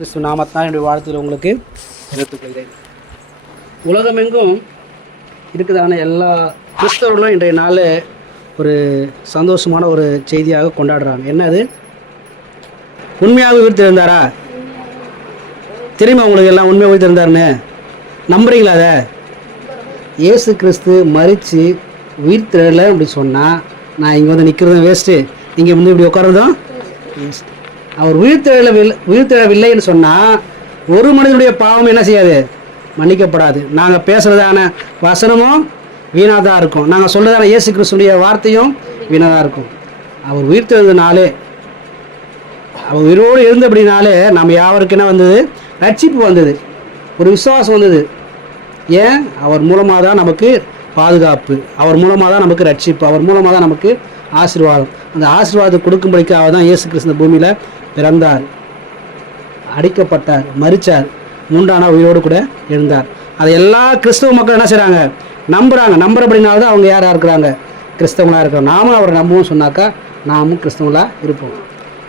கிறிஸ்து நாமத்தான் என்னுடைய வாழ்த்தில் உங்களுக்கு எடுத்துக்கொள்கிறேன் உலகமெங்கும் இருக்குதான எல்லா கிறிஸ்தவர்களும் இன்றைய நாள் ஒரு சந்தோஷமான ஒரு செய்தியாக கொண்டாடுறாங்க. என்னது? உண்மையாக உயிர் தெரியுமா உங்களுக்கு எல்லாம் உண்மையாக உயிர்த்திருந்தாருன்னு நம்புறீங்களா அதை? இயேசு கிறிஸ்து மறித்து உயிர் திரள அப்படி சொன்னால் நான் இங்கே வந்து நிற்கிறதும் வேஸ்ட்டு இங்கே வந்து இப்படி உட்காரதும் வேஸ்ட் அவர் உயிர் திரளவில்லை உயிர் சொன்னால் ஒரு மனிதனுடைய பாவம் என்ன செய்யாது? மன்னிக்கப்படாது. நாங்கள் பேசுகிறதான வசனமும் வீணாக தான் இருக்கும். நாங்கள் சொல்கிறதான இயேசு கிறிஸ்துடைய வார்த்தையும் வீணாக தான் இருக்கும். அவர் உயிர் திறந்தனாலே அவர் உயிரோடு இருந்தபடினாலே நம்ம யாவருக்கு என்ன வந்தது? ரட்சிப்பு வந்தது. ஒரு விசுவாசம் வந்தது. ஏன்? அவர் மூலமாக தான் நமக்கு பாதுகாப்பு. அவர் மூலமாக தான் நமக்கு ரட்சிப்பு. அவர் மூலமாக தான் நமக்கு ஆசீர்வாதம். அந்த ஆசீர்வாதம் கொடுக்கும்படிக்கு அவர் தான் இயேசு கிறிஸ்து பூமியில் இறந்தார். அடிக்கப்பட்டார் மறிச்சார் மூன்றானா உயிரோடு கூட எழுந்தார். அதை எல்லா கிறிஸ்தவ மக்கள் என்ன செய்கிறாங்க நம்புகிறாங்க நம்புறபடினால தான் அவங்க யாராக இருக்கிறாங்க? கிறிஸ்தவங்களாக இருக்கிறோம் நாமும் அவரை நம்புவோம் சொன்னாக்கா நாமும் கிறிஸ்தவங்களாக இருப்போம்.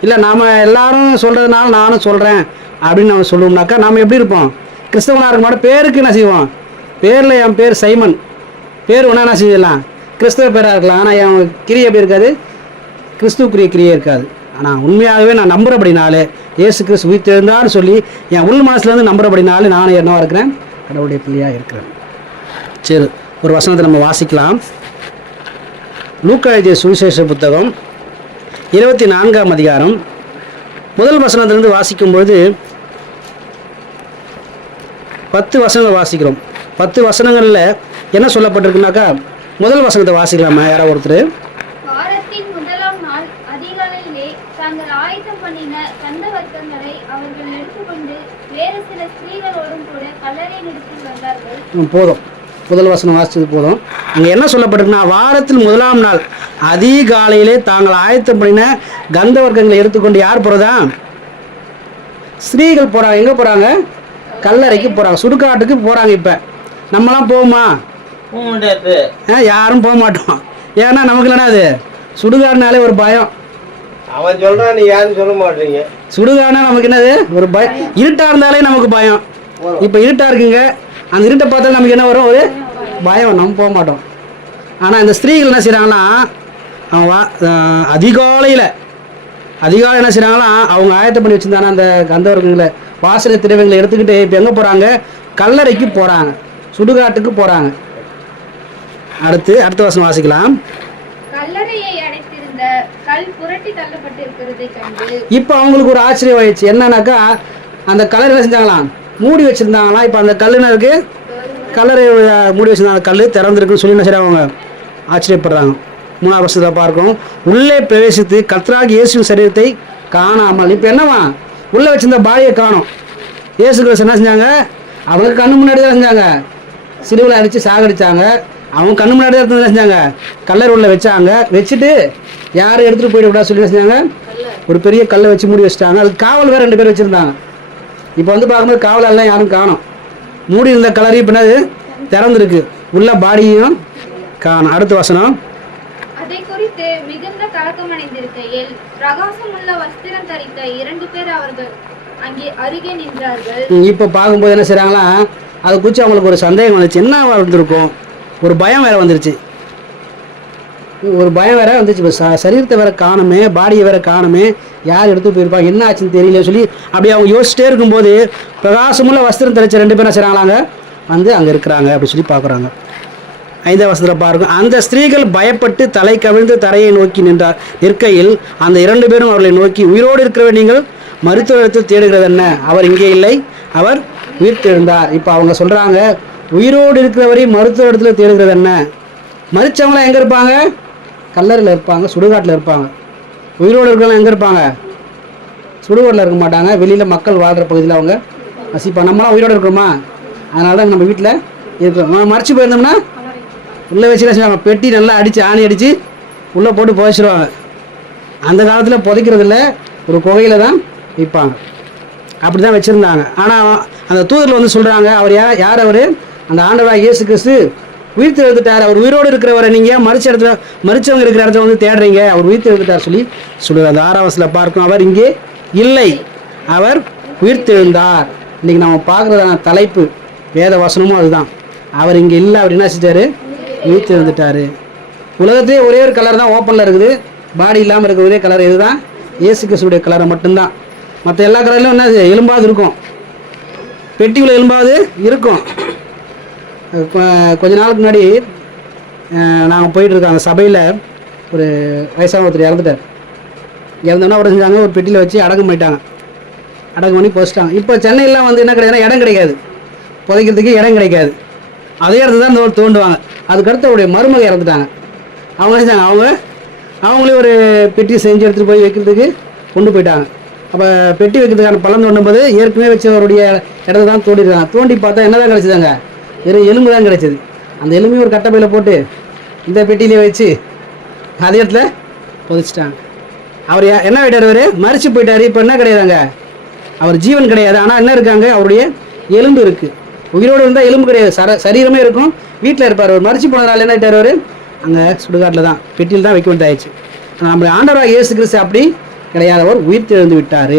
இல்லை நாம் எல்லாரும் சொல்கிறதுனால நானும் சொல்கிறேன் அப்படின்னு நம்ம சொல்லுவோம்னாக்கா நாம் எப்படி இருப்போம்? கிறிஸ்தவனாக இருக்க மாட்டோம் பேருக்கு என்ன செய்வோம்? பேரில் என் பேர் சைமன். பேர் ஒன்றா என்ன செஞ்சிடலாம் கிறிஸ்தவ பேராக இருக்கலாம். ஆனால் என் கிரியை எப்படி இருக்காது? கிறிஸ்துவுக்குரிய கிரியே இருக்காது. நான் உண்மையாகவே நான் நம்புகிறபடினாலே இயேசு கிறிஸ்து உயிர் தெரிந்தான்னு சொல்லி என் உள் மனசுலேருந்து நம்புகிறபடினாலே நானும் என்னவாக இருக்கிறேன்? கடவுளுடைய பிள்ளையாக இருக்கிறேன். சரி ஒரு வசனத்தை நம்ம வாசிக்கலாம். லூக்கா சுவிசேஷ புத்தகம் இருபத்தி நான்காம் அதிகாரம் முதல் வசனத்திலிருந்து வாசிக்கும்பொழுது பத்து வசனங்கள் வாசிக்கிறோம். பத்து வசனங்களில் என்ன சொல்லப்பட்டிருக்குனாக்கா முதல் வசனத்தை வாசிக்கலாமா? யாரோ ஒருத்தர் வாரத்தின் முதலாம் நாள் அதிகாலையிலே தாங்கள் ஆயத்தம் பண்ணின கந்த வர்க்கங்களை அவர்கள் எடுத்துக்கொண்டு வேறு சில ஸ்திரீகளோடும் கூட கல்லறை நிறுத்தி வந்தார்கள் ம், போதும். முதல் வசனம் வாசிச்சது போதும். இங்கே என்ன சொல்லப்பட்டிருக்குன்னா வாரத்தில் முதலாம் நாள் அதிகாலையிலே தாங்கள் ஆயத்தம் பண்ணின கந்த வர்க்கங்களை எடுத்துக்கொண்டு யார் போகிறதா ஸ்திரீகள் போகிறாங்க எங்கே போகிறாங்க கல்லறைக்கு போகிறாங்க சுடுகாட்டுக்கு போகிறாங்க இப்போ. நம்மலாம் போவோமா? போக முடியாது ஆ, யாரும் போக மாட்டோம். ஏன்னா நமக்கு இல்லைனா அது சுடுகாடுனாலே ஒரு பயம். அவன் சொல்றான் நீ யாரும் சொல்ல மாட்டீங்க. சுடுகாடுனா நமக்கு என்னது? ஒரு பயம். இருட்டாக இருந்தாலே நமக்கு பயம். இப்போ இருட்டாக இருக்குங்க. அந்த இருட்டை பார்த்தா நமக்கு என்ன வரும்? ஒரு பயம் நம்ம போக மாட்டோம். ஆனால் இந்த ஸ்திரீகள் என்ன செய்கிறாங்கன்னா அவங்க வா அதிகாலையில் அதிகாலை என்ன செய்கிறாங்களா அவங்க ஆயத்தம் பண்ணி வச்சுருந்தாங்க அந்த கந்தவர்களை வாசனை திரவியங்களை எடுத்துக்கிட்டு இப்போ எங்கே போகிறாங்க கல்லறைக்கு போகிறாங்க சுடுகாட்டுக்கு போகிறாங்க அடுத்து அடுத்த வருஷம் வாசிக்கலாம். இப்போ அவங்களுக்கு ஒரு ஆச்சரியம் ஆயிடுச்சு. என்னன்னாக்கா அந்த கலர் என்ன செஞ்சாங்களாம்? மூடி வச்சுருந்தாங்களாம் இப்போ அந்த கல் என்ன இருக்கு கலரை மூடி வச்சுருந்தாங்க. கல் திறந்துருக்குன்னு சொல்லி என்ன செய்றாங்க ஆச்சரியப்படுறாங்க. மூணாவது வருஷத்தில் பார்க்கும் உள்ளே பிரவேசித்து கத்ராக் இயேசுவின் சரீரத்தை காணாமல். இப்போ என்னவா? உள்ளே வச்சிருந்த பாடியை காணும். இயேசு கிறிஸ்து என்ன செஞ்சாங்க? அவங்க கண்ணு முன்னாடி தான் செஞ்சாங்க. சிலுவில் அடித்து சாகடிச்சாங்க. அவங்க கண்ணு முன்னாடி தான் என்ன செஞ்சாங்க? கல்லர் உள்ள வச்சாங்க. வச்சுட்டு யாரும் எடுத்துகிட்டு போயிடக்கூடாது சொல்லி என்ன செஞ்சாங்க? ஒரு பெரிய கல்லை வச்சு மூடி வச்சுட்டாங்க. அதுக்கு காவல் வேறு ரெண்டு பேர் வச்சுருந்தாங்க. இப்போ வந்து பார்க்கும்போது காவல் எல்லாம் யாரும் காணோம். மூடி இருந்த கலரி இப்போ என்னது? திறந்துருக்கு. உள்ள பாடியும் காணும். அடுத்த வசனம். அதை குறித்து மிகுந்த கலக்கமடைந்திருக்கையில் பிரகாசமுள்ள வஸ்திரம் தரித்த இரண்டு பேர் அவர்கள் அங்கே அருகே நின்றார்கள். இப்போ பார்க்கும்போது என்ன செய்கிறாங்களா அதை குறித்து அவங்களுக்கு ஒரு சந்தேகம் வந்துச்சு. என்ன வந்திருக்கும்? ஒரு பயம் வேற வந்துருச்சு. ஒரு பயம் வேற வந்துச்சு இப்போ ச- சரீரத்தை வேற காணுமே பாடியை வேற காணுமே யார் எடுத்து போயிருப்பாங்க என்ன ஆச்சுன்னு தெரியல சொல்லி அப்படியே அவங்க யோசிச்சிட்டே இருக்கும்போது பிரகாசமுள்ள வஸ்திரம் தெரிச்ச ரெண்டு பேரும் செய்கிறாங்களாங்க வந்து அங்கே இருக்கிறாங்க அப்படி சொல்லி பார்க்குறாங்க. ஐந்தாம் வசனத்தில் பாருங்க அந்த ஸ்திரீகள் பயப்பட்டு தலை கவிழ்ந்து தரையை நோக்கி நின்றார் நிற்கையில் அந்த இரண்டு பேரும் அவர்களை நோக்கி உயிரோடு இருக்கிறவர் நீங்கள் மருத்துவத்தில் தேடுகிறது என்ன? அவர் இங்கே இல்லை அவர் உயிர் தெழுந்தார் இப்போ அவங்க சொல்கிறாங்க உயிரோடு இருக்கிறவரை மருத்துவ இடத்துல தேடுகிறது என்ன? மறிச்சவங்களாம் எங்கே இருப்பாங்க? கல்லறையில் இருப்பாங்க சுடுகாட்டில் இருப்பாங்க. உயிரோடு இருக்கிறவங்க எங்கே இருப்பாங்க? சுடுகாட்டில் இருக்க மாட்டாங்க. வெளியில் மக்கள் வாழ்கிற பகுதியில் அவங்க வசிப்பாங்க. நம்மளாம் உயிரோடு இருக்கிறோமா? அதனால தான் நம்ம வீட்டில் இருக்கிறோம். நம்ம மறைச்சி போயிருந்தோம்னா உள்ளே வச்சு செய்வாங்க? பெட்டி நல்லா அடித்து ஆணி அடித்து உள்ளே போட்டு புதைச்சிருவாங்க. அந்த காலத்தில் புதைக்கிறதில்ல ஒரு குகையில் தான் விற்பாங்க அப்படி தான் வச்சுருந்தாங்க. ஆனால் அந்த தூதரில் வந்து சொல்கிறாங்க அவர் யார் யார் அவர்? அந்த ஆண்டவராக இயேசு கிறிஸ்து உயிர் தெழுந்துட்டார். அவர் உயிரோடு இருக்கிறவரை நீங்கள் மறிச்ச இடத்துல மறிச்சவங்க இருக்கிற இடத்துல வந்து தேடுறீங்க? அவர் உயிர் தெழுந்துட்டார் சொல்லி சொல்லுவார். அந்த ஆறாவசில் பார்க்கும் அவர் இங்கே இல்லை. அவர் உயிர்த்தெழுந்தார் இன்றைக்கி நம்ம பார்க்குறதான தலைப்பு வேத வசனமும் அதுதான். அவர் இங்கே இல்லை அப்படின்னா செஞ்சாரு? உயிர்த்தெழுந்துட்டாரு உலகத்திலே ஒரே ஒரு கலர் தான் ஓப்பனில் இருக்குது. பாடி இல்லாமல் இருக்கிற ஒரே கலர் இதுதான். இயேசு கிறிஸ்துடைய கலரை மட்டும்தான். மற்ற எல்லா கலர்லையும் என்ன எலும்பாவது இருக்கும். பெட்டிக்குள்ளே எலும்பாவது இருக்கும். கொஞ்ச நாளுக்கு முன்னாடி நாங்கள் போயிட்டுருக்கோம் அந்த சபையில் ஒரு வயசான ஒருத்தர் இறந்துட்டார். இறந்தோன்னா அவர் செஞ்சாங்க ஒரு பெட்டியில் வச்சு அடக்கம் பண்ணிட்டாங்க. அடக்கம் பண்ணி போச்சிட்டாங்க இப்போ சென்னையிலாம் வந்து என்ன கிடையாதுன்னா இடம் கிடைக்காது. புதைக்கிறதுக்கு இடம் கிடைக்காது. அதே இடத்துல தான் தோ- தோண்டுவாங்க. அதுக்கடுத்து அவருடைய மருமக இறந்துட்டாங்க. அவங்க செஞ்சாங்க? அவங்க அவங்களே ஒரு பெட்டி செஞ்சு எடுத்துகிட்டு போய் வைக்கிறதுக்கு கொண்டு போயிட்டாங்க. அப்போ பெட்டி வைக்கிறதுக்கான பழம் தோண்டும்போது ஏற்கனவே வச்சவருடைய இடத்த தான் தோண்டிருக்காங்க தோண்டி பார்த்தா என்ன தான் கிடச்சிதாங்க? வெறும் எலும்பு தான் கிடைச்சது. அந்த எலும்பையும் ஒரு கட்டப்பையில் போட்டு இந்த பெட்டியிலே வச்சு அதே இடத்துல புதைச்சிட்டாங்க. அவர் என்ன ஆகிட்டார் அவர்? மறிச்சு போயிட்டார். இப்போ என்ன கிடையாதாங்க? அவர் ஜீவன் கிடையாது. ஆனால் என்ன இருக்காங்க? அவருடைய எலும்பு இருக்குது உயிரோடு இருந்தால் எலும்பு கிடையாது. சர சரீரமே இருக்கும். வீட்டில் இருப்பார். அவர் மறிச்சு போனதால் என்ன ஆகிட்டார் அவர்? அங்கே சுடுகாட்டில் தான் பெட்டியில் தான் வைக்க வேண்டியதாயிடுச்சு. நம்ம ஆண்டவராக இயேசு கிறிஸ்து அப்படி கிடையாதவர் உயிர் திழந்து விட்டார்.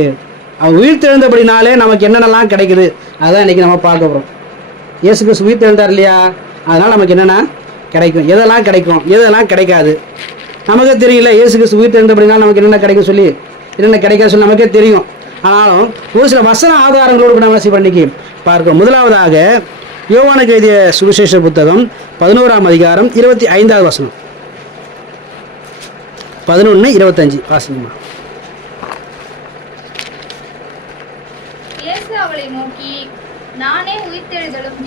அவர் உயிர் திழந்தபடினாலே நமக்கு என்னென்னலாம் கிடைக்குது? அதான் இன்றைக்கி நம்ம பார்க்க போகிறோம் இயேசு கிறிஸ்து உயிர் தெழுந்தார் இல்லையா? அதனால் நமக்கு என்னென்ன கிடைக்கும். எதெல்லாம் கிடைக்கும்? எதெல்லாம் கிடைக்காது? நமக்கே தெரியல இயேசு கிறிஸ்து உயிர் தெழுந்தபடினால நமக்கு என்னென்ன கிடைக்கும் சொல்லி. என்னென்ன கிடைக்காது சொல்லி நமக்கே தெரியும். ஆனாலும் ஒரு சில வசன ஆதாரங்களோடு கூட நம்ம என்ன பண்ணிக்கு பார்க்கிறோம் முதலாவதாக யோவானுக்கு எழுதிய சுவிசேஷ புத்தகம் பதினோராம் அதிகாரம் இருபத்தி ஐந்தாவது வசனம். பதினொன்று இருபத்தஞ்சி. வாசிங்கம்மா இயேசு அவளை நோக்கி நானே உயிர்த்தெழுதலும்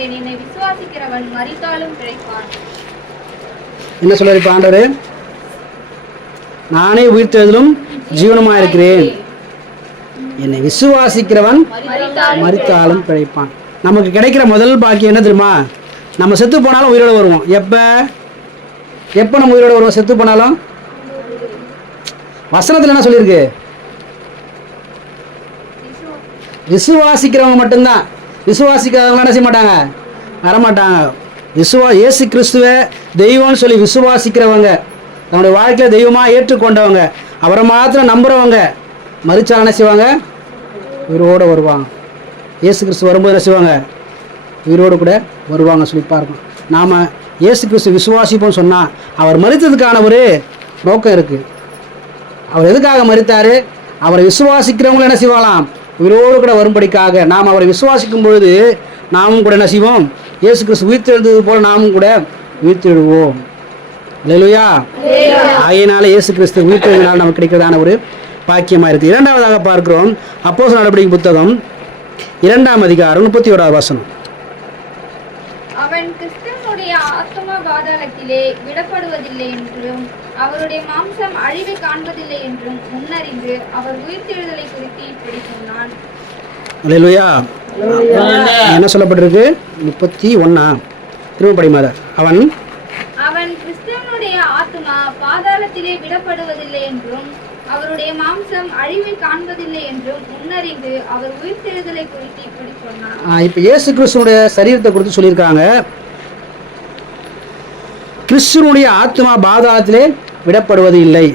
இருக்கிறேன் என்னை விசுவாசிக்கிறவன் மரித்தாலும் பிழைப்பான். என்ன சொல்றாரு இப்போ ஆண்டவர்? நானே உயிர்த்தெழுதலும் ஜீவனமா இருக்கிறேன் என்னை விசுவாசிக்கிறவன் மறித்தாலும் பிழைப்பான். நமக்கு கிடைக்கிற முதல் பாக்கியம் என்ன தெரியுமா? நம்ம செத்து போனாலும் உயிரோட வருவோம். எப்போ? எப்போ நம்ம உயிரோட வருவோம்? செத்து போனாலும்? வசனத்தில் என்ன சொல்லியிருக்கு? விசுவாசிக்கிறவங்க மட்டும்தான். விசுவாசிக்காதவங்க என்ன செய்ய மாட்டாங்க? வரமாட்டாங்க. விசுவா இயேசு கிறிஸ்துவை தெய்வம்னு சொல்லி விசுவாசிக்கிறவங்க தன்னுடைய வாழ்க்கையில் தெய்வமாக ஏற்றுக்கொண்டவங்க அவரை மாத்திரம் நம்புகிறவங்க மறிச்சா என்ன செய்வாங்க? உயிரோடு வருவாங்க. இயேசு கிறிஸ்து வரும்போது என்ன செய்வாங்க? உயிரோடு கூட வருவாங்க சொல்லி பார்க்கணும். நாம் இயேசு கிறிஸ்து விசுவாசிப்போம்னு சொன்னால் அவர் மறித்ததுக்கான ஒரு நோக்கம் இருக்குது அவர் எதுக்காக மறித்தார் அவரை விசுவாசிக்கிறவங்களும் என்ன செய்வாங்களாம்? உயிரோடு கூட வரும்படிக்காக நாம் அவரை விசுவாசிக்கும் பொழுது நாமும் கூட என்ன செய்வோம்? இயேசு கிறிஸ்து உயிர்த்தெழுந்தது போல நாமும் கூட உயிர்த்தெழுவோம். இல்லையா ஆகையினால இயேசு கிறிஸ்து உயிர்த்தெழுதினால் நமக்கு கிடைக்கிறதான ஒரு பாக்கியமாக இருக்குது இரண்டாவதாக பார்க்கிறோம். அப்போஸ் நடவடிக்கை புத்தகம் இரண்டாம் அதிகாரம் முப்பத்தி ஓராவது வசனம். அவன் கிறிஸ்தனுடைய ஆத்மா பாதாளத்திலே விடப்படுவதில்லை என்றும் அவருடைய மாம்சம் அழிவை காண்பதில்லை என்றும் முன்னறிந்து அவர் உயிர்த்தெழுதலை குறித்து இப்படி சொன்னான். என்ன சொல்லப்பட்டிருக்கு? முப்பத்தி ஒன்றா திரும்ப படிமாத அவன் அவன் கிறிஸ்துவனுடைய ஆத்மா பாதாளத்திலே விடப்படுவதில்லை என்றும் அவருடைய மாம்சம் அழிவை காண்பதில்லை என்றும் முன்னறிந்து அவர் உயிர்த்தெழுதலை குறித்து இப்படி சொன்னான். இப்போ இயேசு கிறிஸ்துனுடைய சரீரத்தை குறித்து சொல்லியிருக்காங்க. கிறிஸ்துவனுடைய ஆத்மா பாதாளத்திலே விடப்படுவது இல்லை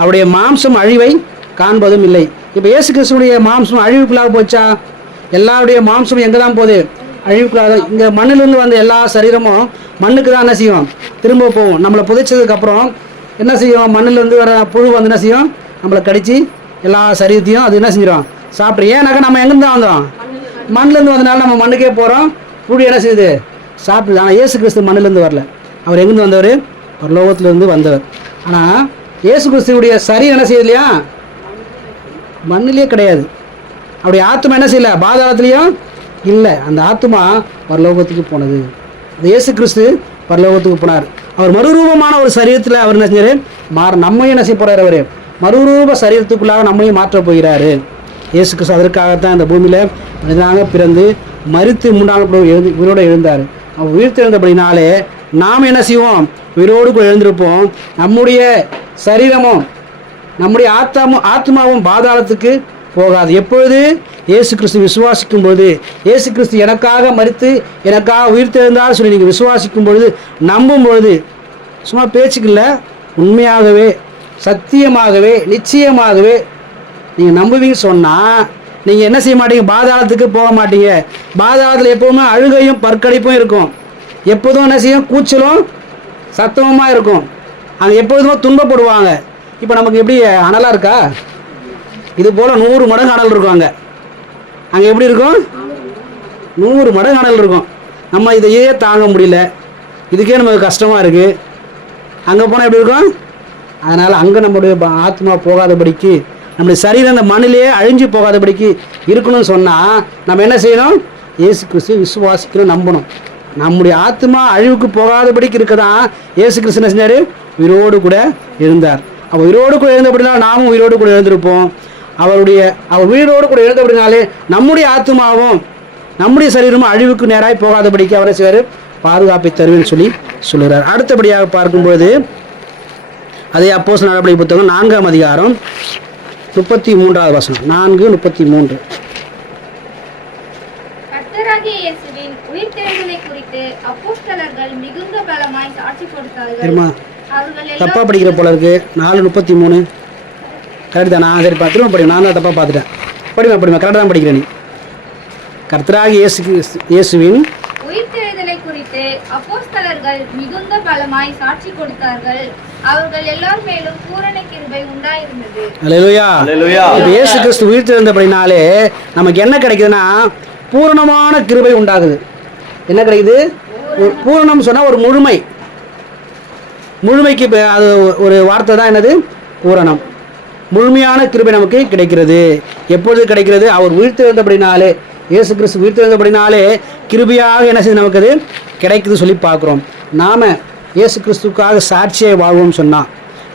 அவருடைய மாம்சம் அழிவை காண்பதும் இல்லை. இப்போ இயேசு கிறிஸ்துடைய மாம்சம் அழிவுக்குள்ளாக போச்சா? எல்லாருடைய மாம்சம் எங்கே தான் போகுது? அழிவுக்குள்ளாக இங்கே மண்ணிலிருந்து வந்த எல்லா சரீரமும் மண்ணுக்கு தான் என்ன செய்யும்? திரும்ப போகும். நம்மளை புதைச்சதுக்கப்புறம் என்ன செய்யும்? மண்ணிலேருந்து வர புழு வந்து என்ன செய்யும்? நம்மளை கடித்து எல்லா சரீரத்தையும் அது என்ன செஞ்சிடும் சாப்பிட்ரு ஏன்னாக்கா நம்ம எங்கேருந்து தான் வந்தோம்? மண்ணிலேருந்து வந்தனால நம்ம மண்ணுக்கே போகிறோம் புழு என்ன செய்யுது? சாப்பிடுது. ஆனால் இயேசு கிறிஸ்து மண்ணிலேருந்து வரல. அவர் எங்கேருந்து வந்தவர்? பரலோகத்திலிருந்து வந்தவர். ஆனால் இயேசு கிறிஸ்துவனுடைய சரி என்ன செய்யுது இல்லையா? மண்ணிலே கிடையாது. அவருடைய ஆத்மா என்ன செய்யல? பாதாளத்துலேயும் இல்லை. அந்த ஆத்மா பரலோகத்துக்கு போனது. அந்த இயேசு கிறிஸ்து பரலோகத்துக்கு போனார். அவர் மறுரூபமான ஒரு சரீரத்தில் அவர் என்ன செஞ்சார்? மாற நம்மையும் என்ன செய்ய போகிறார் அவர்? மறுரூப சரீரத்துக்குள்ளாக நம்மையும் மாற்றப் போகிறார். இயேசு கிறிஸ்து அதற்காகத்தான் இந்த பூமியில் மனிதனாக பிறந்து மறித்து மூன்றாம் நாள் எழுந்து உயிரோடு எழுந்தார். அவர் உயிர்த்தெழுந்தபடினாலே நாம் என்ன செய்வோம்? உயிரோடு கூட எழுந்திருப்போம். நம்முடைய சரீரமும் நம்முடைய ஆத்தாமும் ஆத்மாவும் பாதாளத்துக்கு போகாது. எப்பொழுது? இயேசு கிறிஸ்து விசுவாசிக்கும் பொழுது. இயேசு கிறிஸ்து எனக்காக மறித்து எனக்காக உயிர் தெரிந்தால் சொல்லி நீங்கள் விசுவாசிக்கும் பொழுது நம்பும் பொழுது சும்மா பேச்சுக்கில்ல உண்மையாகவே சத்தியமாகவே நிச்சயமாகவே நீங்கள் நம்புவீங்கன்னு சொன்னால் நீங்கள் என்ன செய்ய மாட்டீங்க? பாதாளத்துக்கு போக மாட்டீங்க. பாதாளத்தில் எப்போவுமே அழுகையும் பற்கடிப்பும் இருக்கும். எப்போதும் என்ன செய்யும்? கூச்சலும் சத்தமாக இருக்கும். அங்கே எப்பொழுதுமே துன்பப்படுவாங்க. இப்போ நமக்கு எப்படி அனலாக இருக்கா? இது போல் நூறு மடங்கு அனல் இருக்கும் அங்கே. அங்கே எப்படி இருக்கும்? நூறு மடங்கு அனல் இருக்கும். நம்ம இதையே தாங்க முடியல. இதுக்கே நமக்கு கஷ்டமாக இருக்குது அங்கே போனால் எப்படி இருக்கும்? அதனால் அங்கே நம்முடைய ஆத்மா போகாதபடிக்கு நம்முடைய சரீரம் அந்த மண்ணிலேயே அழிஞ்சு போகாதபடிக்கு இருக்கணும்னு சொன்னால் நம்ம என்ன செய்யணும்? இயேசு கிறிஸ்து விசுவாசிக்கணும் நம்பணும். நம்முடைய ஆத்மா அழிவுக்கு போகாதபடிக்கு இருக்க தான் இயேசு கிறிஸ்து செஞ்சார் உயிரோடு கூட இருந்தார் அவர் உயிரோடு கூட இருந்தபடினா நாமும் உயிரோடு கூட இருந்திருப்போம் அவருடைய அவர் உயிரோடு கூட இருந்தபடினாலே நம்முடைய ஆத்மாவும் நம்முடைய சரீரமும் அழிவுக்கு நேராய் போகாதபடிக்கு அவரை செய்வார். பாதுகாப்பை தருவேன்னு சொல்லி சொல்லுகிறார். அடுத்தபடியாக பார்க்கும்போது அதே அப்போஸ் நடவடிக்கை புத்தகம் நான்காம் அதிகாரம் முப்பத்தி மூன்றாவது வசனம். நான்கு முப்பத்தி மூன்று கர்த்தராகிய இயேசுவின் உயிர்த்தெழுதலை குறித்து அப்போஸ்தலர்கள் மிகுந்த பலமாய் சாட்சி கொடுத்தார்கள். எல்லோரும் படிக்கிற போல இருக்கு. நாலு முப்பத்தி மூணு கரெக்ட் தானா சரிப்பா திரும்ப படிங்க. நான் தான் தப்பாக பார்த்துட்டேன். படிமா படிமா? கரெக்டாக தான் படிக்கிறேன் நீ. கர்த்தராகி இயேசு கிறிஸ்து- இயேசுவின் உயிர்த்தெழுதலை குறித்து அப்போஸ்தலர்கள் மிகுந்த பலமாய் சாட்சி கொடுத்தார்கள். அவர்கள் எல்லார் மேலும் பூரண கிருபை உண்டாயிருந்தது. அல்லேலூயா அல்லேலூயா. இப்போ இயேசு கிறிஸ்து உயிர் தெரிந்தபடினாலே நமக்கு என்ன கிடைக்குதுன்னா பூரணமான கிருபை உண்டாகுது. என்ன கிடைக்குது? பூரணம் சொன்னால் ஒரு முழுமை. முழுமைக்கு அது ஒரு வார்த்தை தான் என்னது? பூரணம். முழுமையான கிருபை நமக்கு கிடைக்கிறது. எப்பொழுது கிடைக்கிறது? அவர் உயிர்த்தெழுந்தபடினாலே இயேசு கிறிஸ்து உயிர்த்தெழுந்தபடினாலே கிருபியாக கிருபையாக என்ன செய்து நமக்கு அது கிடைக்குது சொல்லி பார்க்குறோம். நாம் இயேசு கிறிஸ்துக்காக சாட்சியை வாழ்வோம் சொன்னால்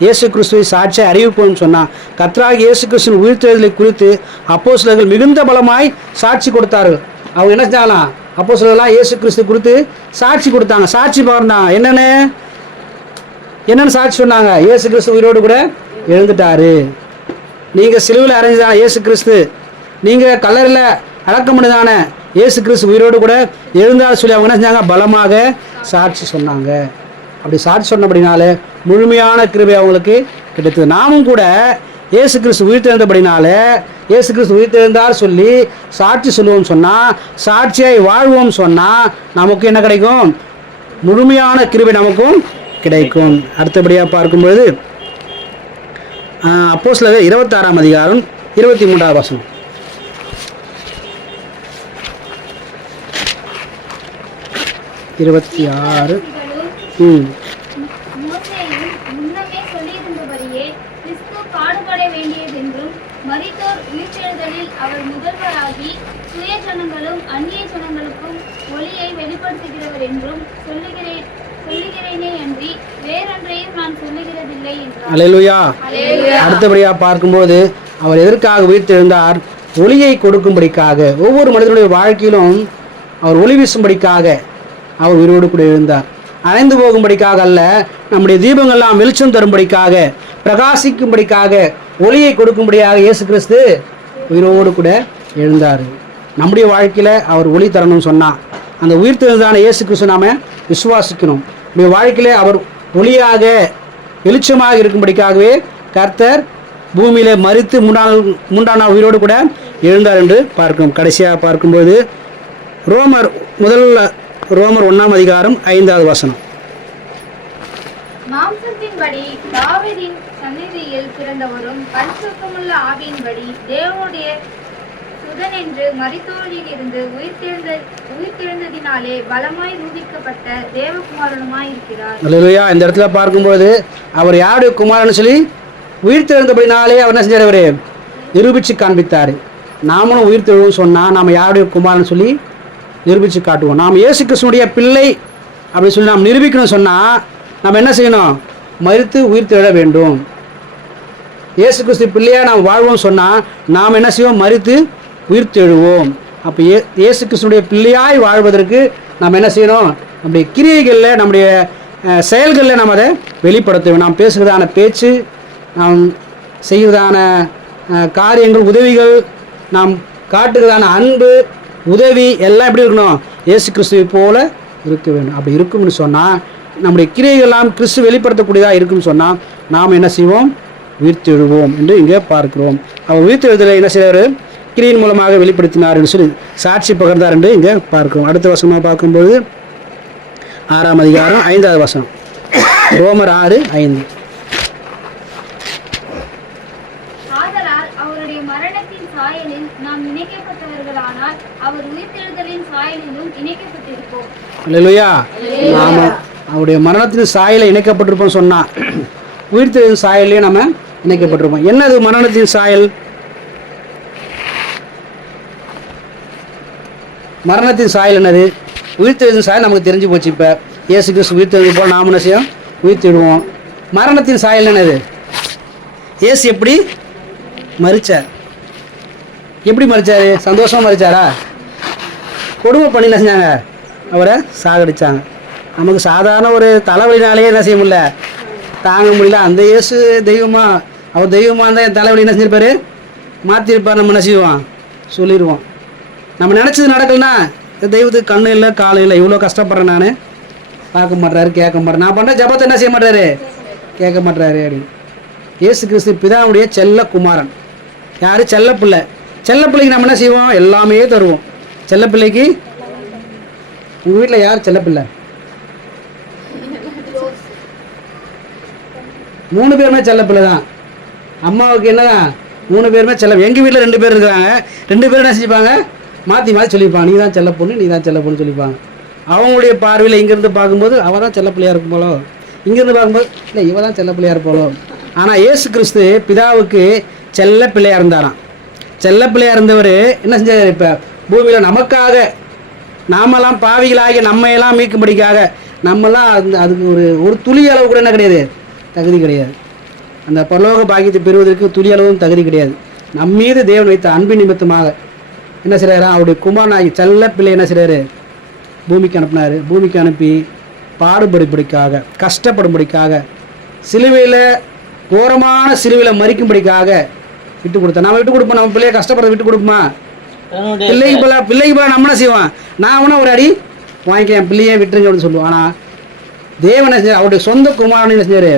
இயேசு கிறிஸ்துவை சாட்சியை அறிவிப்போம் சொன்னால் கத்ராக இயேசு கிறிஸ்துவின் உயிர்த்தெழுதலை குறித்து அப்போஸ்தலர்கள் மிகுந்த பலமாய் சாட்சி கொடுத்தார்கள். அவங்க என்ன அப்போ அப்போஸ்தலர்கள்லாம் இயேசு கிறிஸ்து குறித்து சாட்சி கொடுத்தாங்க. சாட்சி பாருந்தாங்க என்னென்ன? என்னென்னு சாட்சி சொன்னாங்க. இயேசு கிறிஸ்து உயிரோடு கூட எழுந்துட்டாரு. நீங்கள் சிலுவில் அரைஞ்சுதான இயேசு கிறிஸ்து நீங்கள் கல்லறையில் அடக்கம் பண்ணிதானே இயேசு கிறிஸ்து உயிரோடு கூட எழுந்தார் சொல்லி அவங்க என்ன செஞ்சாங்க? பலமாக சாட்சி சொன்னாங்க. அப்படி சாட்சி சொன்னபடினாலே முழுமையான கிருபை அவங்களுக்கு கிடைத்தது. நாமும் கூட இயேசு கிறிஸ்து உயிர் தெரிந்தபடினாலே இயேசு கிறிஸ்து உயிர் சொல்லி சாட்சி சொல்லுவோம் சொன்னால் சாட்சியாய் வாழ்வோம் சொன்னால் நமக்கு என்ன கிடைக்கும்? முழுமையான கிருபை நமக்கும் கிடைக்கும். அடுத்தபடியாக பார்க்கும்பொழுது அப்போ சில இருபத்தாறாம் அதிகாரம் இருபத்தி மூன்றாவது வசனம். இருபத்தி ஆறு ம். அவர் முதல்வராகி சுய ஜனங்களும் அந்நிய ஜனங்களுக்கும் ஒளியை வெளிப்படுத்துகிறவர் என்றும் சொல்லுகிறேன் சொல்லுகிறேனே அன்றி வேறொன்றையும் நான் சொல்லுகிறதில்லை என்றார். அடுத்தபடியாக பார்க்கும்போது அவர் எதற்காக உயிர்த்தெழுந்தார்? ஒளியை கொடுக்கும்படிக்காக. ஒவ்வொரு மனிதனுடைய வாழ்க்கையிலும் அவர் ஒளி வீசும்படிக்காக அவர் உயிரோடு கூட எழுந்தார் அணைந்து போகும்படிக்காக அல்ல நம்முடைய தீபங்கள்லாம் வெளிச்சம் தரும்படிக்காக பிரகாசிக்கும்படிக்காக ஒளியை கொடுக்கும்படியாக இயேசு கிறிஸ்து உயிரோடு கூட எழுந்தார். நம்முடைய வாழ்க்கையில் அவர் ஒளி தரணும்னு சொன்னால் அந்த உயிர் உயிர்த்தெழுந்தான இயேசு கிறிஸ்து நாம் விசுவாசிக்கணும். நம்முடைய வாழ்க்கையில் அவர் ஒளியாக வெளிச்சமாக இருக்கும்படிக்காகவே கர்த்தர் பூமியில் மறித்து மூன்றாம் நாள் மூன்றாம் நாள் உயிரோடு கூட எழுந்தார் என்று பார்க்கிறோம். கடைசியாக பார்க்கும்போது ரோமர் முதல்ல ரோமர் ஒன்றாம் அதிகாரம் ஐந்தாவது வசனம். மாம்சத்தின்படி தாவீதின் சந்நிதியில் பிறந்தவரும் பரிசுத்தமுள்ள ஆவியின்படி தேவனுடைய சுதன் என்று மரித்தோரில் இருந்து உயிர்த்தெழுந்த உயிர்த்தெழுந்ததினாலே பலமாய் ரூபிக்கப்பட்ட தேவகுமாரனுமாய் இருக்கிறார் அல்லேலூயா. இந்த இடத்துல பார்க்கும்போது அவர் யாருடைய குமாரன் சொல்லி உயிர்த்தெழுந்தபடினாலே அவர் என்ன செஞ்சார் அவர் நிரூபித்து காண்பித்தார். நாமளும் உயிர் தெழுவோம் சொன்னால் நாம் யாருடைய குமாரன் சொல்லி நிரூபித்து காட்டுவோம். நாம் இயேசு கிருஷ்ணனுடைய பிள்ளை அப்படின்னு சொல்லி நாம் நிரூபிக்கணும்னு சொன்னால் நம்ம என்ன செய்யணும்? மறித்து உயிர் தேட வேண்டும். இயேசு கிறிஸ்து பிள்ளையாக நாம் வாழ்வோம் சொன்னால் நாம் என்ன செய்வோம்? மறித்து உயிர் தேடுவோம். அப்போ ஏ இயேசு கிறிஸ்துடைய பிள்ளையாய் வாழ்வதற்கு நாம் என்ன செய்யணும்? நம்முடைய கிரியைகளில் நம்முடைய செயல்களில் நாம் அதை வெளிப்படுத்துவோம் நாம் பேசுகிறதான பேச்சு நாம் செய்கிறதான காரியங்கள் உதவிகள் நாம் காட்டுகிறதான அன்பு உதவி எல்லாம் எப்படி இருக்கணும்? இயேசு கிறிஸ்துவை போல இருக்க வேண்டும். அப்படி இருக்கும்னு சொன்னால் நம்முடைய கிரியைகள்லாம் கிறிஸ்து வெளிப்படுத்தக்கூடியதாக இருக்குன்னு சொன்னால் நாம் என்ன செய்வோம்? உயிர்த்தெழுவோம் என்று இங்கே பார்க்கிறோம். அவர் உயிர்த்தெழுதலை என்ன செய்வார் கிரியின் மூலமாக வெளிப்படுத்தினார் என்று சொல்லி சாட்சி பகர்ந்தார் என்று இங்கே பார்க்கிறோம். அடுத்த வசனமாக பார்க்கும்போது ஆறாம் அதிகாரம் ஐந்தாவது வசனம். ரோமர் ஆறு ஐந்து. இணைக்கப்பட்டிருப்போம். இல்லையா நாம அவருடைய மரணத்தின் சாயலை இணைக்கப்பட்டிருப்போம் சொன்னால் உயிர்த்தெழுதின் சாயலையும் நம்ம இணைக்கப்பட்டிருப்போம். என்னது மரணத்தின் சாயல்? மரணத்தின் சாயல் என்னது? உயிர்த்தெழுதும் சாயல் நமக்கு தெரிஞ்சு போச்சு இப்போ. இயேசு கிறிஸ்து உயிர்த்தெழுது போல் நாம நசியம் உயிர்த்திடுவோம். மரணத்தின் சாயல் என்னது? இயேசு எப்படி மறிச்சார் எப்படி மறிச்சாரு சந்தோஷமாக மறிச்சாரா கொடுமை பண்ணி என்ன செஞ்சாங்க அவரை சாகடிச்சாங்க. நமக்கு சாதாரண ஒரு தலைவலினாலேயே என்ன செய்ய முடியல? தாங்க முடியல. அந்த இயேசு தெய்வமா அவர் தெய்வமாக இருந்தால் என் தலைவலி என்ன செஞ்சிருப்பாரு? மாற்றிருப்பார் நம்ம என்ன செய்வோம்? சொல்லிடுவோம் நம்ம நினச்சது நடக்கலனா இந்த தெய்வத்துக்கு கண்ணு இல்லை காலம் இல்லை. இவ்வளோ கஷ்டப்படுறேன் நான். பார்க்க மாட்றாரு கேட்க மாட்டேன் நான் பண்ணுற ஜபத்தை என்ன செய்ய மாட்டாரு கேட்க மாட்றாரு அப்படின்னு. இயேசு கிறிஸ்து பிதாவுடைய செல்ல குமாரன். யார்? செல்ல பிள்ளை. செல்ல பிள்ளைக்கு நம்ம என்ன செய்வோம்? எல்லாமே தருவோம். செல்ல பிள்ளைக்கு உங்கள் வீட்டில் யார்? செல்ல பிள்ளை? மூணு பேருமே செல்ல பிள்ளை தான் அம்மாவுக்கு என்ன மூணு பேருமே செல்ல எங்கள் வீட்டில் ரெண்டு பேர் இருக்கிறாங்க ரெண்டு பேரும் என்ன செஞ்சுப்பாங்க? மாற்றி மாற்றி சொல்லியிருப்பாங்க நீ தான் செல்ல பொண்ணு நீ தான் செல்ல பொண்ணு சொல்லிப்பாங்க. அவங்களுடைய பார்வையில் இங்கேருந்து பார்க்கும்போது அவள் தான் செல்ல இருக்கும் போலோ. இங்கேருந்து பார்க்கும்போது இல்லை இவ தான் செல்ல இருப்போம் இருப்பாளோ ஆனால் ஏசு கிறிஸ்து பிதாவுக்கு செல்ல பிள்ளையாக இருந்தாராம். செல்ல பிள்ளையாக இருந்தவர் என்ன செஞ்சார் இப்போ? பூமியில் நமக்காக நாமெல்லாம் பாவிகளாகி நம்மையெல்லாம் மீட்கும்படிக்காக நம்மலாம் அந்த அதுக்கு ஒரு ஒரு துளி அளவு கூட என்ன கிடையாது. தகுதி கிடையாது. அந்த பரலோக பாக்கியத்தை பெறுவதற்கு துளி அளவும் தகுதி கிடையாது. நம் மீது தேவன் வைத்த அன்பின் நிமித்தமாக என்ன செய்கிறாரா அவருடைய குமாரனாகி செல்ல பிள்ளை என்ன செய்கிறாரு பூமிக்கு அனுப்பினார். பூமிக்கு அனுப்பி பாடுபடும்படிக்காக கஷ்டப்படும்படிக்காக சிலுவையில் கோரமான சிலுவையில் மறிக்கும்படிக்காக விட்டு கொடுத்தா. நம்ம விட்டு கொடுப்போம். நம்ம பிள்ளைய கஷ்டப்படுறத விட்டு கொடுப்போமா? பிள்ளைக்கு போல பிள்ளைக்கு போல நம்ம என்ன செய்வான் நான் அவனை ஒரு அடி வாங்கிக்க என் பிள்ளையே விட்டுருங்க அப்படின்னு சொல்லுவான் ஆனால் தேவனை செஞ்சார்? அவருடைய சொந்த குமாரனை என்ன செஞ்சாரு?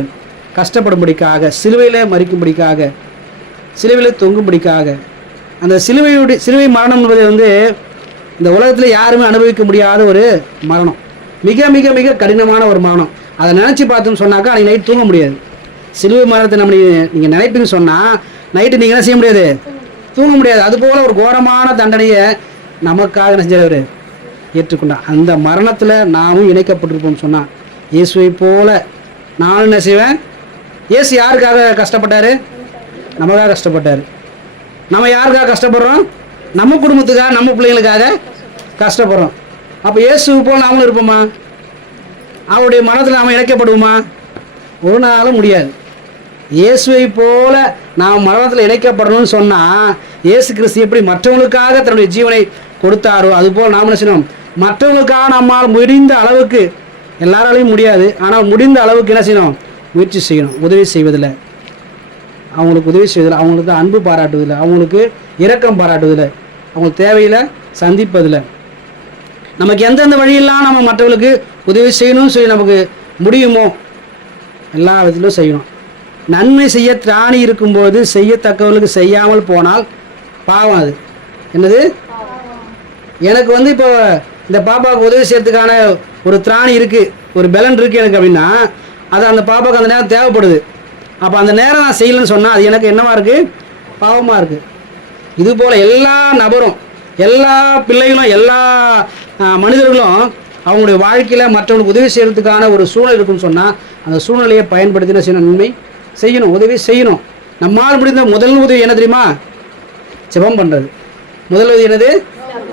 கஷ்டப்படும்படிக்காக சிலுவையில் மறிக்கும்படிக்காக சிலுவையில் தொங்கும்படிக்காக அந்த சிலுவையுடைய சிலுவை மரணம் என்பது வந்து இந்த உலகத்தில் யாருமே அனுபவிக்க முடியாத ஒரு மரணம். மிக மிக மிக கடினமான ஒரு மரணம். அதை நினச்சி பார்த்தோம்னு சொன்னாக்கா அன்றைக்கி நைட் தூங்க முடியாது. சிலுவை மரணத்தை நம்ம நீங்கள் நினைப்பீங்கன்னு சொன்னால் நைட்டு நீங்கள் என்ன செய்ய முடியாது? தூங்க முடியாது. அதுபோல் ஒரு கோரமான தண்டனையை நமக்காக செஞ்சவர் ஏற்றுக்கொண்டார். அந்த மரணத்தில் நாமும் இணைக்கப்பட்டிருப்போம்னு சொன்னான் இயேசுவை போல நானும் என்ன செய்வேன்? இயேசு யாருக்காக கஷ்டப்பட்டார்? நமக்காக கஷ்டப்பட்டார். நம்ம யாருக்காக கஷ்டப்படுறோம்? நம்ம குடும்பத்துக்காக நம்ம பிள்ளைங்களுக்காக கஷ்டப்படுறோம். அப்போ இயேசுவை போல் நாமளும் இருப்போமா? அவருடைய மனத்தில் நாம் இணைக்கப்படுவோமா? ஒரு நாளும் முடியாது. இயேசுவை போல நாம் மரணத்தில் இணைக்கப்படணும்னு சொன்னால் இயேசு கிறிஸ்து எப்படி மற்றவங்களுக்காக தன்னுடைய ஜீவனை கொடுத்தாரோ அதுபோல் நாம் என்ன செய்யணும்? மற்றவங்களுக்காக நம்மால் முடிந்த அளவுக்கு எல்லாராலையும் முடியாது ஆனால் முடிந்த அளவுக்கு என்ன செய்யணும்? முயற்சி செய்யணும். உதவி செய்வதில் அவங்களுக்கு உதவி செய்வதில் அவங்களுக்கு அன்பு பாராட்டுவதில் அவங்களுக்கு இரக்கம் பாராட்டுவதில் அவங்க தேவையில் சந்திப்பதில் நமக்கு எந்தெந்த வழியெல்லாம் நம்ம மற்றவர்களுக்கு உதவி செய்யணும்னு சொல்லி நமக்கு முடியுமோ எல்லா விதத்திலும் செய்யணும். நன்மை செய்ய திராணி இருக்கும்போது செய்யத்தக்கவர்களுக்கு செய்யாமல் போனால் பாவம் அது. என்னது? எனக்கு வந்து இப்போ இந்த பாப்பாவுக்கு உதவி செய்யறதுக்கான ஒரு திராணி இருக்குது ஒரு பலன் இருக்குது எனக்கு அப்படின்னா அது அந்த பாப்பாவுக்கு அந்த நேரம் தேவைப்படுது. அப்போ அந்த நேரம் நான் செய்யலைன்னு சொன்னால் அது எனக்கு என்னவாக இருக்குது பாவமாக இருக்குது இது போல் எல்லா நபரும் எல்லா பிள்ளைகளும் எல்லா மனிதர்களும் அவங்களுடைய வாழ்க்கையில் மற்றவங்களுக்கு உதவி செய்கிறதுக்கான ஒரு சூழ்நிலை இருக்குன்னு சொன்னால் அந்த சூழ்நிலையை பயன்படுத்தின என்ன செய்யணும். நன்மை செய்யணும் உதவி செய்யணும். நம்மால் முடிந்த முதல் உதவி என்ன தெரியுமா? ஜெபம் பண்ணுறது முதல் உதவி என்னது?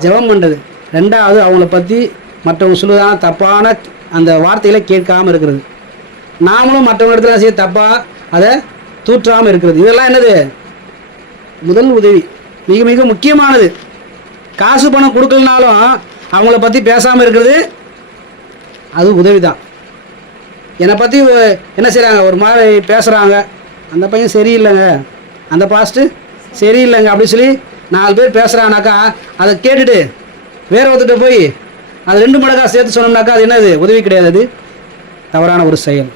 ஜெபம் பண்ணுறது ரெண்டாவது அவங்கள பற்றி மற்றவங்க சொல்லுதான தப்பான அந்த வார்த்தைகளை கேட்காமல் இருக்கிறது. நாமளும் மற்றவங்க இடத்துல செய்ய தப்பாக அதை தூற்றாமல் இருக்கிறது. இதெல்லாம் என்னது? முதல் உதவி. மிக மிக முக்கியமானது. காசு பணம் கொடுக்கலனாலும் அவங்கள பற்றி பேசாமல் இருக்கிறது அது உதவி தான் என்னை பற்றி என்ன செய்கிறாங்க ஒரு மாதிரி பேசுகிறாங்க அந்த பையன் சரியில்லைங்க. அந்த பாஸ்ட்டு சரியில்லைங்க அப்படின்னு சொல்லி நாலு பேர் பேசுகிறானாக்கா அதை கேட்டுட்டு வேற ஒருத்தர்கிட்ட போய் அது ரெண்டு மடங்கா சேர்த்து சொன்னோம்னாக்கா அது என்னது? உதவி கிடையாது. அது தவறான ஒரு செயல்.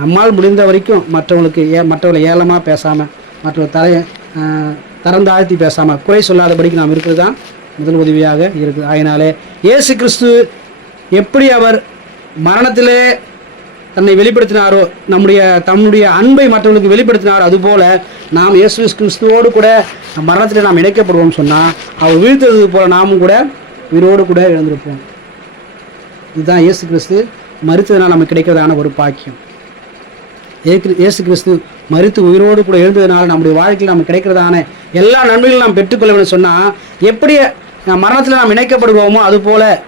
நம்மால் முடிந்த வரைக்கும் மற்றவங்களுக்கு ஏ மற்றவங்களை ஏளமாக பேசாமல் மற்றவங்க தரைய தரந்தாழ்த்தி பேசாமல் குறை சொல்லாதபடிக்கு நாம் இருக்கிறது தான் முதல் உதவியாக இருக்குது. அதனாலே இயேசு கிறிஸ்து எப்படி அவர் மரணத்திலே தன்னை வெளிப்படுத்தினாரோ நம்முடைய தன்னுடைய அன்பை மற்றவர்களுக்கு வெளிப்படுத்தினாரோ அதுபோல் நாம் இயேசு கிறிஸ்துவோடு கூட மரணத்தில் நாம் இணைக்கப்படுவோம் சொன்னால் அவர் வீழ்த்தது போல் நாமும் கூட உயிரோடு கூட எழுந்திருப்போம். இதுதான் இயேசு கிறிஸ்து மறுத்ததுனால் நமக்கு கிடைக்கிறதான ஒரு பாக்கியம். ஏ- இயேசு கிறிஸ்து மறித்து உயிரோடு கூட எழுந்ததுனால நம்முடைய வாழ்க்கையில் நமக்கு கிடைக்கிறதான எல்லா நன்மைகளும் நாம் பெற்றுக்கொள்ள வேண்டும் சொன்னால் எப்படி மரணத்தில் நாம் இணைக்கப்படுவோமோ அதுபோல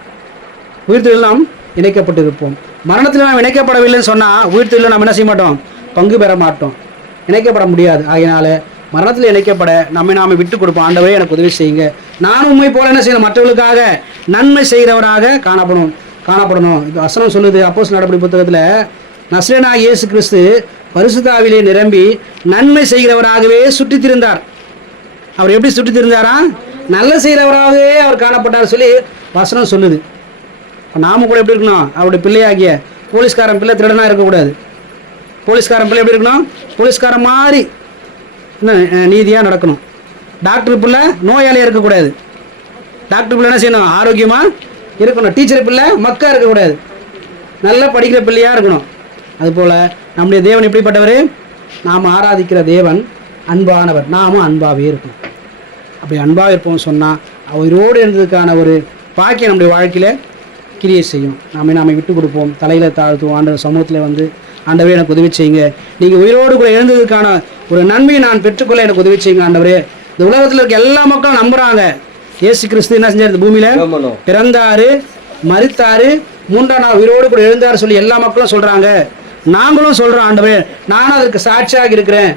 உயிர்த்தெழில் நாம் இணைக்கப்பட்டிருப்போம். மரணத்தில் நாம் இணைக்கப்படவில்லைன்னு சொன்னால் உயிர்த்தெழில் நாம் என்ன செய்ய மாட்டோம்? பங்கு பெற மாட்டோம். இணைக்கப்பட முடியாது. ஆகையினால மரணத்தில் இணைக்கப்பட நம்மை நாம விட்டு கொடுப்போம். ஆண்டவரே எனக்கு உதவி செய்யுங்க. நான் உண்மை போல என்ன செய்யணும்? மற்றவர்களுக்காக நன்மை செய்கிறவராக காணப்படும் காணப்படணும். இது வசனம் சொல்லுது அப்போஸ் நடப்படி புத்தகத்தில் நஸ்ரேனாக இயேசு கிறிஸ்து பரிசுத்தாவிலே நிரம்பி நன்மை செய்கிறவராகவே சுற்றித்திருந்தார். அவர் எப்படி சுற்றித்திருந்தாரா? நல்ல செய்கிறவராகவே அவர் காணப்பட்டார் சொல்லி வசனம் சொல்லுது. இப்போ நாம கூட எப்படி இருக்கணும்? அவருடைய பிள்ளையாகிய போலீஸ்காரன் பிள்ளை திருடனாக இருக்கக்கூடாது. போலீஸ்காரன் பிள்ளை எப்படி இருக்கணும்? போலீஸ்காரன் மாதிரி என்ன நீதியாக நடக்கணும். டாக்டர் பிள்ளை நோயாளியாக இருக்கக்கூடாது. டாக்டர் பிள்ளை என்ன செய்யணும்? ஆரோக்கியமாக இருக்கணும். டீச்சர் பிள்ளை மக்கா இருக்கக்கூடாது. நல்லா படிக்கிற பிள்ளையாக இருக்கணும். அதுபோல் நம்முடைய தேவன் எப்படிப்பட்டவர் நாம் ஆராதிக்கிற தேவன் அன்பானவர். நாமும் அன்பாகவே இருக்கணும் அப்படி அன்பாக இருப்போம் சொன்னால் உயிரோடு இருந்ததுக்கான ஒரு பாக்கியம் நம்முடைய வாழ்க்கையில் கிரியை செய்யும். நாம நாம விட்டு கொடுப்போம். தலையில் தாழ்த்துவோம். ஆண்டவர் சமூகத்தில் வந்து ஆண்டவரே எனக்கு உதவி செய்யுங்க. நீங்கள் உயிரோடு கூட எழுந்ததுக்கான ஒரு நன்மையை நான் பெற்றுக்கொள்ள எனக்கு உதவி செய்யுங்க ஆண்டவரே. இந்த உலகத்தில் இருக்க எல்லா மக்களும் நம்புகிறாங்க இயேசு கிறிஸ்து என்ன செஞ்சார் இந்த பூமியில்? பிறந்தாரு மரித்தாரு மூன்றாம் நாள் உயிரோடு கூட எழுந்தாரு சொல்லி எல்லா மக்களும் சொல்றாங்க. நாங்களும் சொல்கிறோம் ஆண்டவரே நானும் அதற்கு சாட்சியாக இருக்கிறேன்.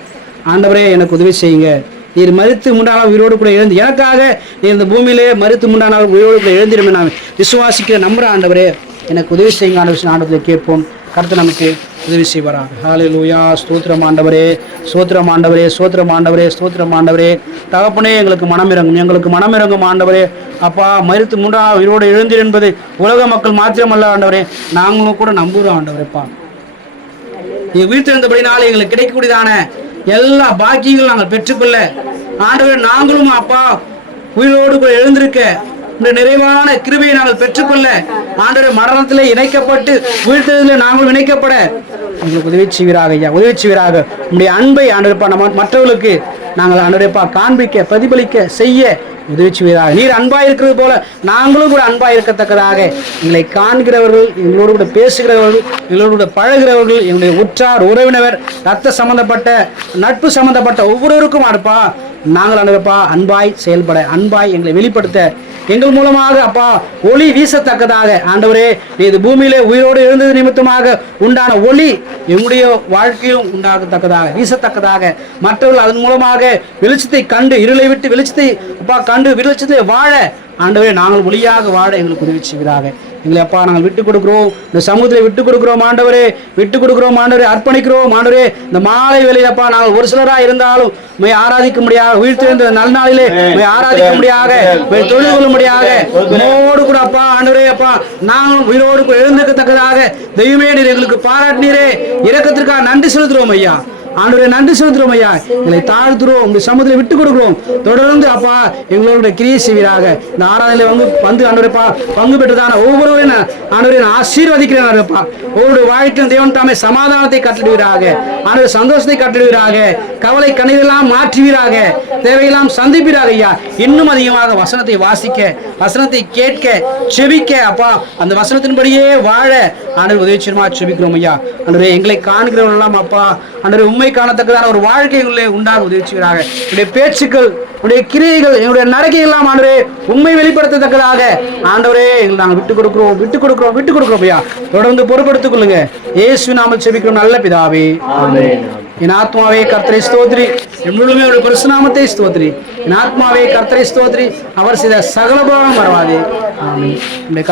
ஆண்டவரே எனக்கு உதவி செய்யுங்க. நீர் மறுத்து முண்டான உயிரோடு கூட எழுந்து எனக்காக நீ இந்த பூமியிலே மறுத்து மூன்றாம் உயிரோடு கூட எழுந்திருமே நான் விசுவாசிக்கிற நம்புற ஆண்டவரே. எனக்கு உதவி செய்யுங்க ஆண்டவர் ஆண்டவத்தில் கேட்போம். கருத்து நமக்கு உதவி செய்வாராக. ஹalleluya ஸ்தோத்திரம் ஆண்டவரே. ஸ்தோத்திரம் ஆண்டவரே. ஸ்தோத்திரம் ஆண்டவரே. ஸ்தோத்திரம் ஆண்டவரே. தகப்பனே எங்களுக்கு மனம் இறங்கும் எங்களுக்கு மனம் இறங்கும் ஆண்டவரே. அப்பா மறுத்து மூன்றாம் உயிரோடு எழுந்தீர் என்பது உலக மக்கள் மாத்திரமல்ல ஆண்டவரே. நாங்களும் கூட நம்புகிறோம் ஆண்டவரேப்பா. நீ உயிர்த்தெழுந்தபடினால எங்களுக்கு கிடைக்கக்கூடியதான எல்லா பாக்கியங்களும் நாங்கள் பெற்றுக்கொள்ள ஆண்டவர் நாங்களும் அப்பா உயிரோடு கூட எழுந்திருக்க இந்த நிறைவான கிருபையை நாங்கள் பெற்றுக்கொள்ள ஆண்டவர் மரணத்திலே இணைக்கப்பட்டு உயிர்த்தெழுதலில் நாங்களும் இணைக்கப்பட. எங்களுக்கு உதவி செய்வீராக ஐயா உதவி செய்வீராக. உங்களுடைய அன்பை ஆண்டவரப்பா நம்ம மற்றவர்களுக்கு நாங்கள் ஆண்டவரப்பா காண்பிக்க பிரதிபலிக்க செய்ய உதவி செய்வதாக நீர் அன்பாக இருக்கிறது போல நாங்களும் கூட அன்பாக இருக்கத்தக்கதாக. எங்களை காண்கிறவர்கள் எங்களோடு கூட பேசுகிறவர்கள் எங்களோடு கூட பழகிறவர்கள் எங்களுடைய உற்றார் உறவினர் ரத்த சம்பந்தப்பட்ட நட்பு சம்பந்தப்பட்ட ஒவ்வொருவருக்கும் அடுப்பா நாங்கள் அனுப்பா அன்பாய் செயல்பட அன்பாய் எங்களை வெளிப்படுத்த. எங்கள் மூலமாக அப்பா ஒளி வீசத்தக்கதாக. ஆண்டவரே இது பூமியிலே உயிரோடு இருந்தது நிமித்தமாக உண்டான ஒளி எங்களுடைய வாழ்க்கையும் உண்டாகத்தக்கதாக வீசத்தக்கதாக. மற்றவர்கள் அதன் மூலமாக வெளிச்சத்தை கண்டு இருளை விட்டு வெளிச்சத்தை அப்பா கண்டு வெளிச்சத்தை வாழ. ஆண்டவரே நாங்கள் ஒளியாக வாழ எங்களுக்கு உதவி செய்வதாக எங்களை அப்பா நாங்கள் விட்டு கொடுக்குறோம். இந்த சமூகத்தில் விட்டு கொடுக்குறோம் ஆண்டவரே. விட்டு கொடுக்குறோம் ஆண்டவரே. அர்ப்பணிக்கிறோம் ஆண்டவரே. இந்த மாலை வேலையில் அப்பா நாங்கள் ஒரு சிலராக இருந்தாலும் மை ஆராதிக்க முடியாது உயிர்த்தெழுந்த நல்ல நாளிலே மை ஆராதிக்க முடியாக மை தொழில் கொள்ள முடியாக உமோடு கூட அப்பா ஆண்டவரே அப்பா நாங்களும் உயிரோடு எழுந்திருக்கத்தக்கதாக தெய்வமே நீர் எங்களுக்கு பாராட்டினீரே. இரக்கத்திற்காக நன்றி செலுத்துறோம் ஐயா. ஆண்டவரை நன்றி செலுத்துறோம் ஐயா. எங்களை தாழ்த்துறோம் உங்க சமூகத்தில் விட்டு கொடுக்குறோம். தொடர்ந்து அப்பா எங்களோட கிரிய செய்வீராக. இந்த ஆராதனையில வந்து வந்து ஆண்டவரைப்பா பங்கு பெற்றதான ஒவ்வொருவரையும் ஆண்டவரை நான் ஆசீர்வதிக்கிறேன் அப்பா. ஒவ்வொரு வாழ்க்கையும் தேவன் தாமே சமாதானத்தை கட்டிடுவீராக. ஆண்டவர் சந்தோஷத்தை கட்டிடுவீராக. கவலை கணிதெல்லாம் மாற்றுவீராக. தேவையெல்லாம் சந்திப்பிறார் ஐயா. இன்னும் அதிகமாக வசனத்தை வாசிக்க வசனத்தை கேட்க செபிக்க அப்பா அந்த வசனத்தின்படியே வாழ ஆண்டவர் உதவி செபிக்கிறோம் ஐயா. அன்றே எங்களை காண்கிறவர்கள் எல்லாம் அப்பா அன்றே உண்மை காணத்தக்கதான ஒரு வாழ்க்கை உள்ளே உண்டாக உதவி என்னுடைய பேச்சுக்கள் உடைய கிரியைகள் எங்களுடைய நடக்கை எல்லாம் ஆண்டவரே உண்மை வெளிப்படுத்தத்தக்கதாக ஆண்டவரே எங்களை நாங்கள் விட்டு கொடுக்கிறோம் விட்டு கொடுக்கிறோம் விட்டு கொடுக்கிறோம் ஐயா. தொடர்ந்து பொறுப்படுத்திக் கொள்ளுங்க. இயேசு நாமல் செபிக்கிறோம் நல்ல பிதாவே. என் ஆத்மாவே கர்த்தரை ஸ்தோத்ரி. என் முழுமே அவருடைய பரிசுநாமத்தை ஸ்தோத்ரி. என் ஆத்மாவே கர்த்தரை ஸ்தோத்ரி. அவர் செய்த சகல பாவம் மறவாதே. நம்முடைய